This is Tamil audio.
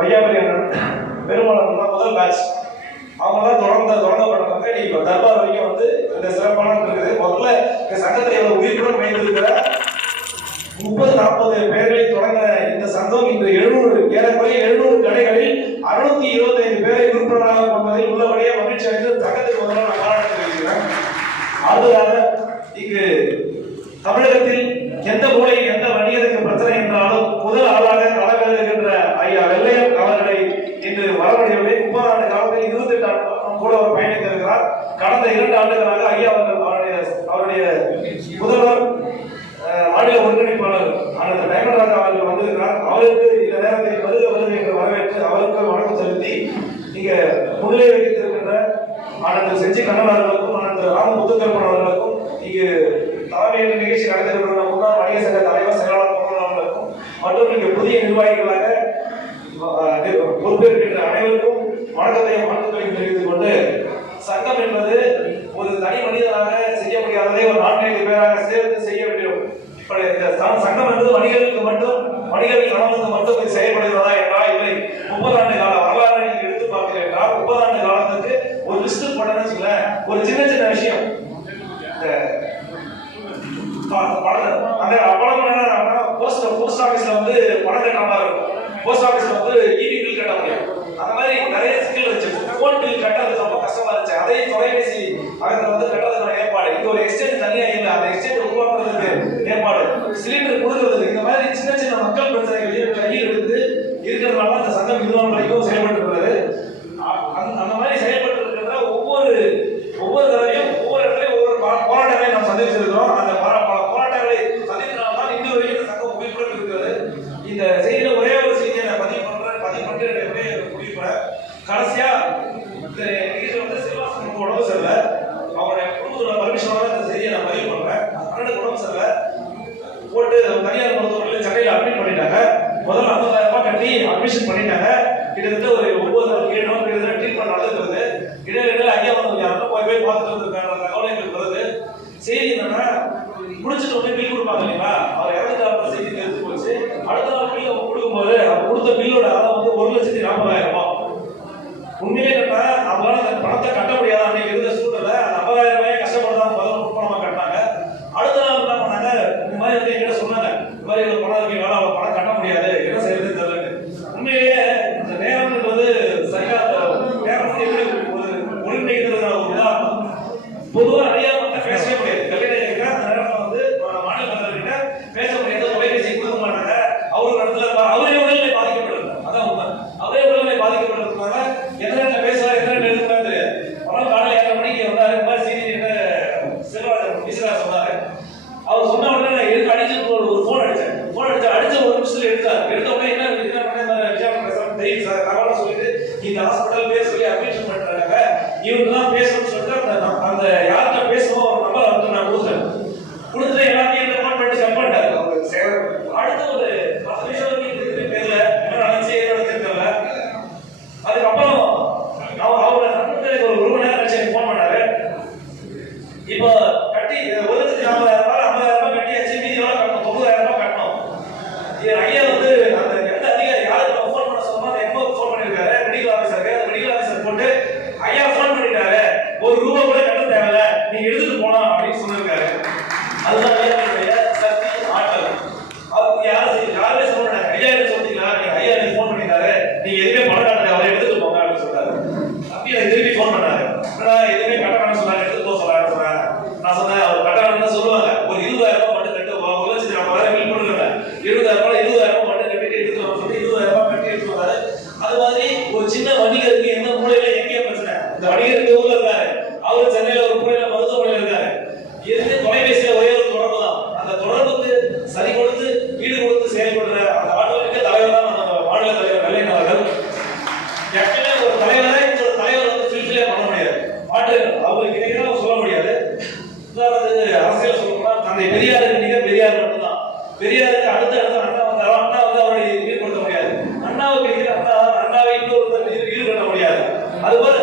வையாபுரி அண்ணன் பெருமாள் தான் முதல் பேட்ச் அவங்க தான் தொடர்ந்து தொடங்கப்பட்டிருக்காங்க நீ இப்போ தர்பார் வரைக்கும் வந்து இந்த சிறப்பான இருக்குது முதல்ல இந்த சங்கத்தை எவ்வளவு உயிர்ப்புடன் வைத்திருக்கிற முப்பது நாற்பது பேர்களை தொடங்க இந்த சங்கம் இன்று எழுநூறு ஏறக்குறைய எழுநூறு கடைகளில் அறுநூத்தி இருபத்தி ஐந்து பேரை உறுப்பினராக கொண்டதில் உள்ளபடியே மகிழ்ச்சி அடைந்து சங்கத்துக்கு முதல்ல நான் பாராட்டு தெரிவிக்கிறேன் அதுவாக இங்கு தமிழகத்தில் எந்த எந்த வணிகருக்கு பிரச்சனை என்றாலும் முதல் ஆளாக களமிறங்குகின்ற ஐயா வெள்ளையர் அவர்களை இன்று வரவழையவில்லை முப்பது ஆண்டு காலத்தில் இருபத்தி எட்டு ஆண்டு காலம் கூட அவர் பயணித்திருக்கிறார் கடந்த இரண்டு ஆண்டுகளாக ஐயா அவர்கள் அவருடைய அவருடைய முதல்வர் மாநில ஒருங்கிணைப்பாளர் ஆனந்த டைமண்ட் ராஜா அவர்கள் வந்திருக்கிறார். அவருக்கு இந்த நேரத்தில் வருக வருக என்று வரவேற்று அவருக்கு வணக்கம் செலுத்தி இங்க முன்னிலை வைத்திருக்கின்ற ஆனந்த் செஞ்சி கண்ணன் அவர்களுக்கும் ஆனந்த ராம முத்துக்கருப்பன் அவர்களுக்கும் இங்கு தலைமையில் நிகழ்ச்சி நடத்திருக்கிற முன்னாள் வணிக சங்க தலைவர் செயலாளர் அவர்களுக்கும் மற்றும் இங்கு புதிய நிர்வாகிகளாக பொறுப்பேற்கின்ற அனைவருக்கும் வணக்கத்தையும் வணக்கத்தையும் தெரிவித்துக் கொண்டு சங்கம் என்பது தனி மனிதனாக செய்ய முடியாததை ஒரு நான்கைந்து பேராக சேர்ந்து செய்ய வேண்டும். இப்படி இந்த சங்கம் என்பது வணிகர்களுக்கு மட்டும் வணிகர்கள் நலனுக்கு மட்டும் இது செயல்படுகிறதா என்றால் இல்லை. முப்பது ஆண்டு கால வரலாறு நீங்க எடுத்து பார்த்தீர்கள் என்றால் முப்பது ஆண்டு காலத்துக்கு ஒரு லிஸ்ட் போட்டேன்னு வச்சுங்களேன் ஒரு சின்ன சின்ன விஷயம். அந்த பணம் என்ன போஸ்ட் போஸ்ட் ஆபீஸ்ல வந்து பணம் கட்டாம இருக்கும். போஸ்ட் ஆபீஸ்ல வந்து இபி பில் கட்ட முடியும். அந்த மாதிரி நிறைய ஸ்கில் இருந்துச்சு. போன் பில் கட்டுறது ரொம்ப கஷ்டமா அதே தொலைபேசி அதில் வந்து கட்டுறதுக்கான ஏற்பாடு. இங்க ஒரு எக்ஸ்டென்ட் தனியா இல்லை. அந்த எக்ஸ்டென்ட் உருவாக்குறதுக்கு ஏற்பாடு. சிலிண்டர் கொடுக்கறதுக்கு இந்த மாதிரி சின்ன சின்ன மக்கள் பிரச்சனைகள் கையில் எடுத்து இருக்கிறதுனால இந்த சங்கம் இதுவான வரைக்கும் செயல்பட்டு இருக்கிறது அந்த அந்த மாதிரி செயல்பட்டு இருக்கிறத ஒவ்வொரு ஒவ்வொரு தடவையும் ஒவ்வொரு இடத்துலையும் ஒவ்வொரு போ- போராட்டங்களை நாம் சந்திச்சிருக்கிறோம். அந்த பல போராட்டங்களை சந்தித்தனால தான் வரைக்கும் இந்த சங்கம் உயிர்ப்புடன் இருக்கிறது. இந்த செய்தியில போட்டு தனியார் மருத்துவமனையில் சென்னையில் அட்மிட் பண்ணிட்டாங்க. முதல்ல ஐம்பதாயிரம் ரூபாய் கட்டி அட்மிஷன் பண்ணிட்டாங்க. கிட்டத்தட்ட ஒரு ஒன்பது நாள் ஏழு நாள் கிட்டத்தட்ட ட்ரீட்மெண்ட் நடந்துருக்குது இடையில ஐயா வந்து யாரும் போய் போய் பார்த்துட்டு இருக்காங்க தகவல் எங்களுக்கு வருது. செய்தி என்னன்னா முடிச்சிட்டு உடனே பில் கொடுப்பாங்க இல்லைங்களா? அவர் இறந்துட்டாரு செய்தி தெரிஞ்சு போச்சு. அடுத்த நாள் பில் அவங்க கொடுக்கும்போது அவர் கொடுத்த பில்லோட அளவு வந்து ஒரு லட்சத்தி நாற்பதாயிரம் ரூபாய். உண்மையிலே என்னன்னா அவங்களால அந்த பணத்தை கட்ட முடியாத? அப்படி பெரியாருக்கு நிகர் பெரியார் மட்டும்தான். பெரியாருக்கு அடுத்த அடுத்த அண்ணா வந்தாரோ அண்ணா வந்து அவருடைய அவரை ஈடுபடுத்த முடியாது. அண்ணாவுக்கு நிகர் அண்ணா அண்ணாவை இன்னொருத்தர் ஈடுபட முடியாது. அதுபோல